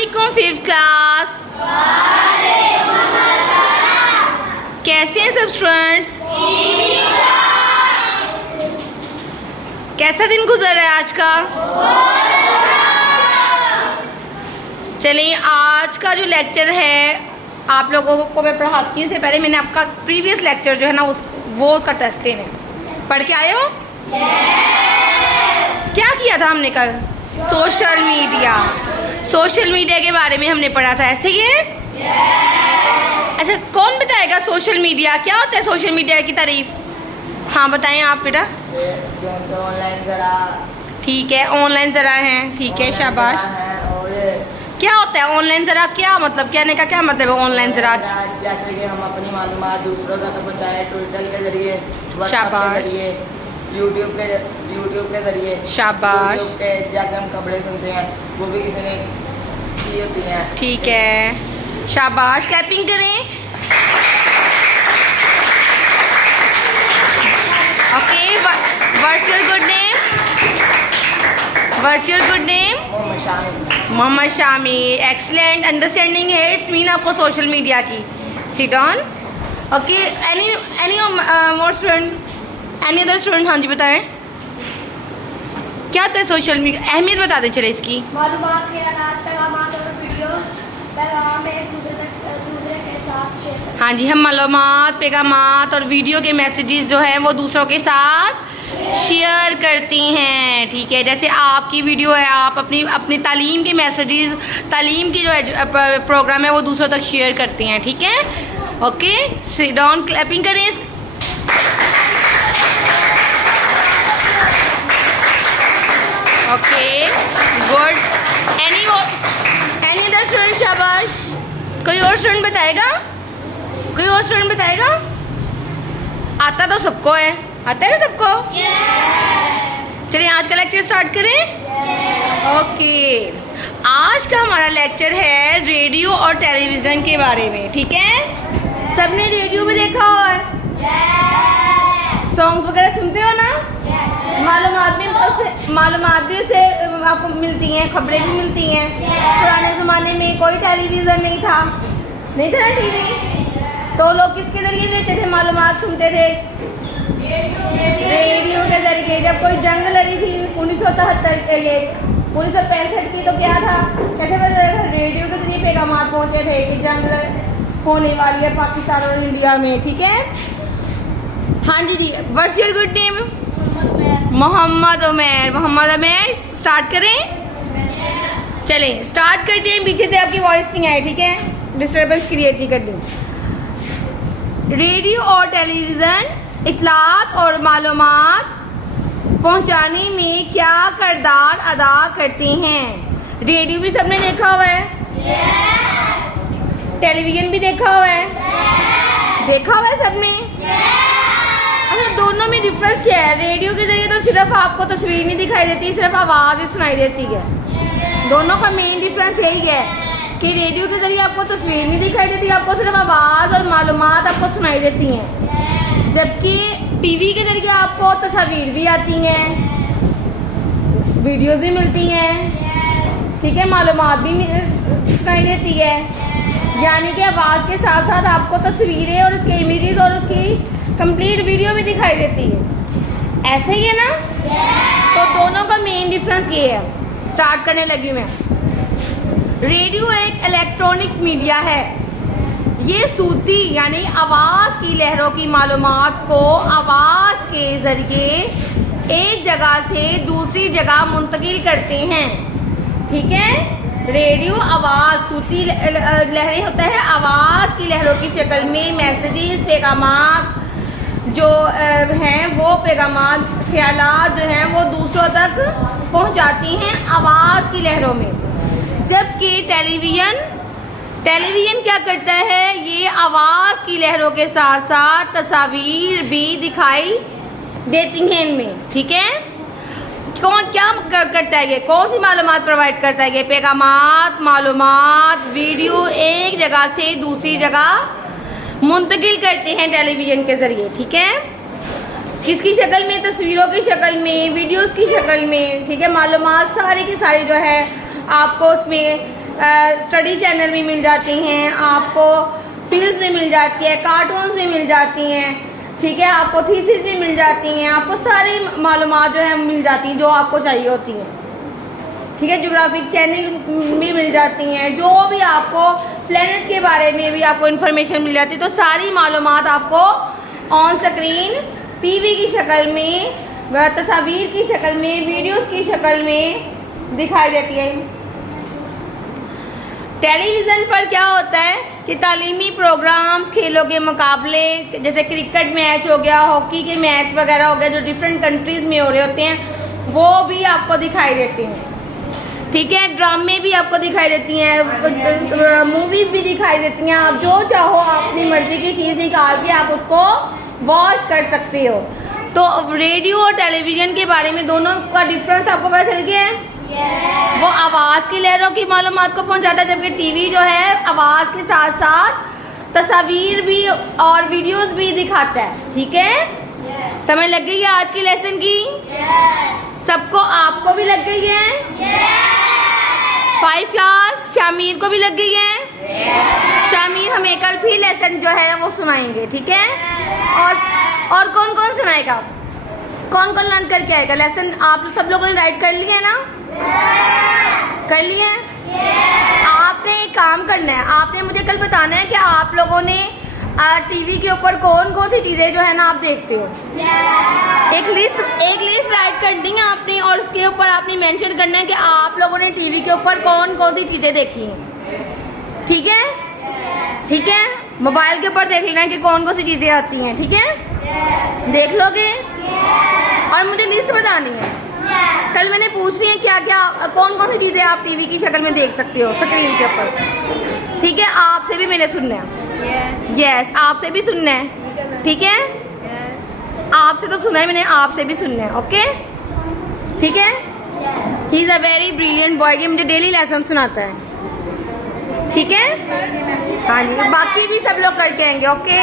अस्सलामुअलैकुम fifth class. कैसे हैं सब स्टूडेंट्स? कैसा दिन गुजर रहा है आज का? चलिए, आज का जो लेक्चर है आप लोगों को मैं पढ़ाती हूँ। इससे पहले मैंने आपका प्रीवियस लेक्चर जो है ना उसका टेस्ट लेना है। पढ़ के आए हो? क्या किया था हमने कल? सोशल मीडिया के बारे में हमने पढ़ा था, ऐसे ही है? अच्छा, कौन बताएगा सोशल मीडिया क्या होता है? सोशल मीडिया की तारीफ हाँ बताएं आप बेटा। ऑनलाइन जरा, ठीक है, ऑनलाइन जरा है, ठीक है, शाबाश। क्या होता है ऑनलाइन जरा? क्या मतलब, कहने का क्या मतलब है ऑनलाइन जरा? जैसे कि हम अपनी मालूमात दूसरों तक पहुँचाए ट्विटर के जरिए, शाबाश, के जरिए, यूट्यूब के जरिए, शाबाश, के जैसे हम खबरें सुनते हैं वो भी किसी ने की होती हैं। ठीक है, शाबाश, क्लैपिंग करें। Okay, what's your good name? What's your good name? Mohammad Shamir. Excellent understanding है, इट्स मीन आपको सोशल मीडिया की। Sit on. Okay, any more student, any other student? हाँ जी बताएं, क्या होता है सोशल मीडिया? अहमियत बता दें चले इसकी। मालूमात, पैगामात और वीडियो पैगाम एक दूसरे के साथ शेयर करते हैं। हाँ जी, हम मालूमात, पैगामात और वीडियो के मैसेजेस जो है वो दूसरों के साथ शेयर करती हैं। ठीक है, जैसे आपकी वीडियो है, आप अपनी तालीम के मैसेजेस, तालीम की जो प्रोग्राम है वो दूसरों तक शेयर करती हैं। ठीक है, ओके, सिट डाउन, क्लैपिंग करें। Okay, good. Any other student? शाबाश। कोई और स्टूडेंट बताएगा? कोई और स्टूडेंट बताएगा? आता तो सबको है, आता है ना सबको? चलिए, आज का लेक्चर स्टार्ट करें। ओके, आज का हमारा लेक्चर है रेडियो और टेलीविज़न के बारे में। ठीक है, सबने रेडियो में देखा हुआ है? सॉन्ग्स वगैरह सुनते हो ना? मालूमात भी उससे आपको मिलती हैं, खबरें भी मिलती हैं। पुराने ज़माने में कोई टेलीविज़न नहीं था ना टीवी, तो लोग किसके जरिए लेते थे? मालूमात सुनते थे रेडियो के जरिए। जब कोई जंग लड़ी थी 1965 की, तो क्या था, कैसे पता था? रेडियो के जरिए पैगामात पहुंचे थे कि जंग होने वाली है पाकिस्तान और इंडिया में। ठीक है, हाँ जी। What's your good name? Mohammad Umair. Start करें? चलें, स्टार्ट करते हैं। पीछे से आपकी वॉइस नहीं आई, ठीक है, डिस्टर्बेंस क्रिएट नहीं कर दें। रेडियो और टेलीविज़न इत्तलात और मालूमात पहुंचाने में क्या किरदार अदा करते हैं? रेडियो भी सबने देखा हुआ है? टेलीविज़न भी देखा हुआ है? देखा हुआ है सबने? अच्छा, दोनों में डिफरेंस क्या है? रेडियो के जरिए तो सिर्फ आपको तस्वीर नहीं दिखाई देती, सिर्फ आवाज़ ही सुनाई देती है। दोनों का मेन डिफरेंस यही है कि रेडियो के जरिए आपको तस्वीर नहीं दिखाई देती, आपको सिर्फ आवाज़ और मालूमात आपको सुनाई देती हैं। जबकि टीवी के जरिए आपको तस्वीर भी आती हैं, वीडियोज़ भी मिलती हैं, ठीक है, मालूमात भी सुनाई देती है। यानी कि आवाज़ के साथ साथ आपको तस्वीरें और उसके इमेजेस और उसकी कंप्लीट वीडियो भी दिखाई देती है। ऐसे ही है ना? तो दोनों का मेन डिफरेंस ये है। स्टार्ट करने लगी मैं। रेडियो एक इलेक्ट्रॉनिक मीडिया है। ये सूती यानी आवाज़ की लहरों की मालूमात को आवाज़ के जरिए एक जगह से दूसरी जगह मुंतकिल करते हैं। ठीक है, रेडियो आवाज़, सूती लहरें होता है, आवाज़ की लहरों की शक्ल में मैसेजेस, पैगामात जो हैं वो पैगामात, ख्यालात जो हैं वो दूसरों तक पहुंचाती हैं आवाज़ की लहरों में। जबकि टेलीविज़न क्या करता है? ये आवाज़ की लहरों के साथ साथ तस्वीर भी दिखाई देती हैं इनमें। ठीक है, कौन क्या करता है? ये कौन सी मालूमात प्रोवाइड करता है? ये पैगामात, मालूमात, वीडियो एक जगह से दूसरी जगह मुंतकिल करते हैं टेलीविज़न के जरिए। ठीक है, किसकी शक्ल में? तस्वीरों की शक्ल में, वीडियोस की शक्ल में। ठीक है, मालूमात सारी की सारी जो है आपको उसमें स्टडी चैनल भी मिल जाती हैं, आपको फील्ड भी मिल जाती है, कार्टून्स भी मिल जाती हैं, ठीक है, आपको थीसिस भी मिल जाती हैं, आपको सारी मालूमात जो है मिल जाती हैं जो आपको चाहिए होती हैं, ठीक है। ज्योग्राफिक चैनल भी मिल जाती हैं, जो भी आपको प्लेनेट के बारे में भी आपको इन्फॉर्मेशन मिल जाती है। तो सारी मालूमात आपको ऑन स्क्रीन टीवी की शक्ल में, तस्वीर की शक्ल में, वीडियोस की शक्ल में दिखाई देती है। टेलीविज़न पर क्या होता है कि तालीमी प्रोग्राम्स, खेलों के मुकाबले, जैसे क्रिकेट मैच हो गया, हॉकी के मैच वगैरह हो गया जो डिफरेंट कंट्रीज़ में हो रहे होते हैं, वो भी आपको दिखाई देते हैं, ठीक है। ड्रामे भी आपको दिखाई देती हैं, मूवीज़ भी दिखाई देती हैं। आप जो चाहो अपनी मर्जी की चीज़ निकाल के आप उसको वॉच कर सकते हो। तो रेडियो और टेलीविज़न के बारे में दोनों का डिफरेंस आपको पता चल गया है। वो आवाज़ की लहरों की मालूमात को पहुंचाता है, जबकि टीवी जो है आवाज़ के साथ साथ तस्वीर भी और वीडियोस भी दिखाता है, ठीक है। समझ लग गई है आज की लेसन की? सबको, आपको भी लग गई है? 5 क्लास शामीर को भी लग गई है? शामीर हमें कल भी लेसन जो है वो सुनाएंगे, ठीक है। और कौन कौन सुनाएगा? कौन कौन लर्न करके आएगा लेसन? आप सब लोगों ने राइट कर लिया है ना? कर लिए? आपने एक काम करना है, आपने मुझे कल बताना है कि आप लोगों ने टीवी के ऊपर कौन कौन सी चीजें जो है ना आप देखते हो। एक लिस्ट राइट करनी है आपने, और उसके ऊपर आपने मेंशन करना है कि आप लोगों ने टीवी के ऊपर कौन कौन सी चीजें देखी हैं, ठीक है। ठीक है, मोबाइल के ऊपर देख लेना है कि कौन कौन सी चीजें आती हैं, ठीक है। देख लोगे? और मुझे लिस्ट बतानी है। कल मैंने पूछ ली है क्या क्या, कौन कौन सी चीजें आप टीवी की शक्ल में देख सकते हो स्क्रीन के ऊपर, ठीक है। आपसे भी मैंने सुनना है, यस, आपसे भी सुनना है, ठीक है। आपसे तो सुना है मैंने, आपसे भी सुनना है, ओके, ठीक है। He is a very brilliant boy, ये मुझे डेली लेसन सुनाता है, ठीक है। हाँ जी, बाकी भी सब लोग करके आएंगे, ओके।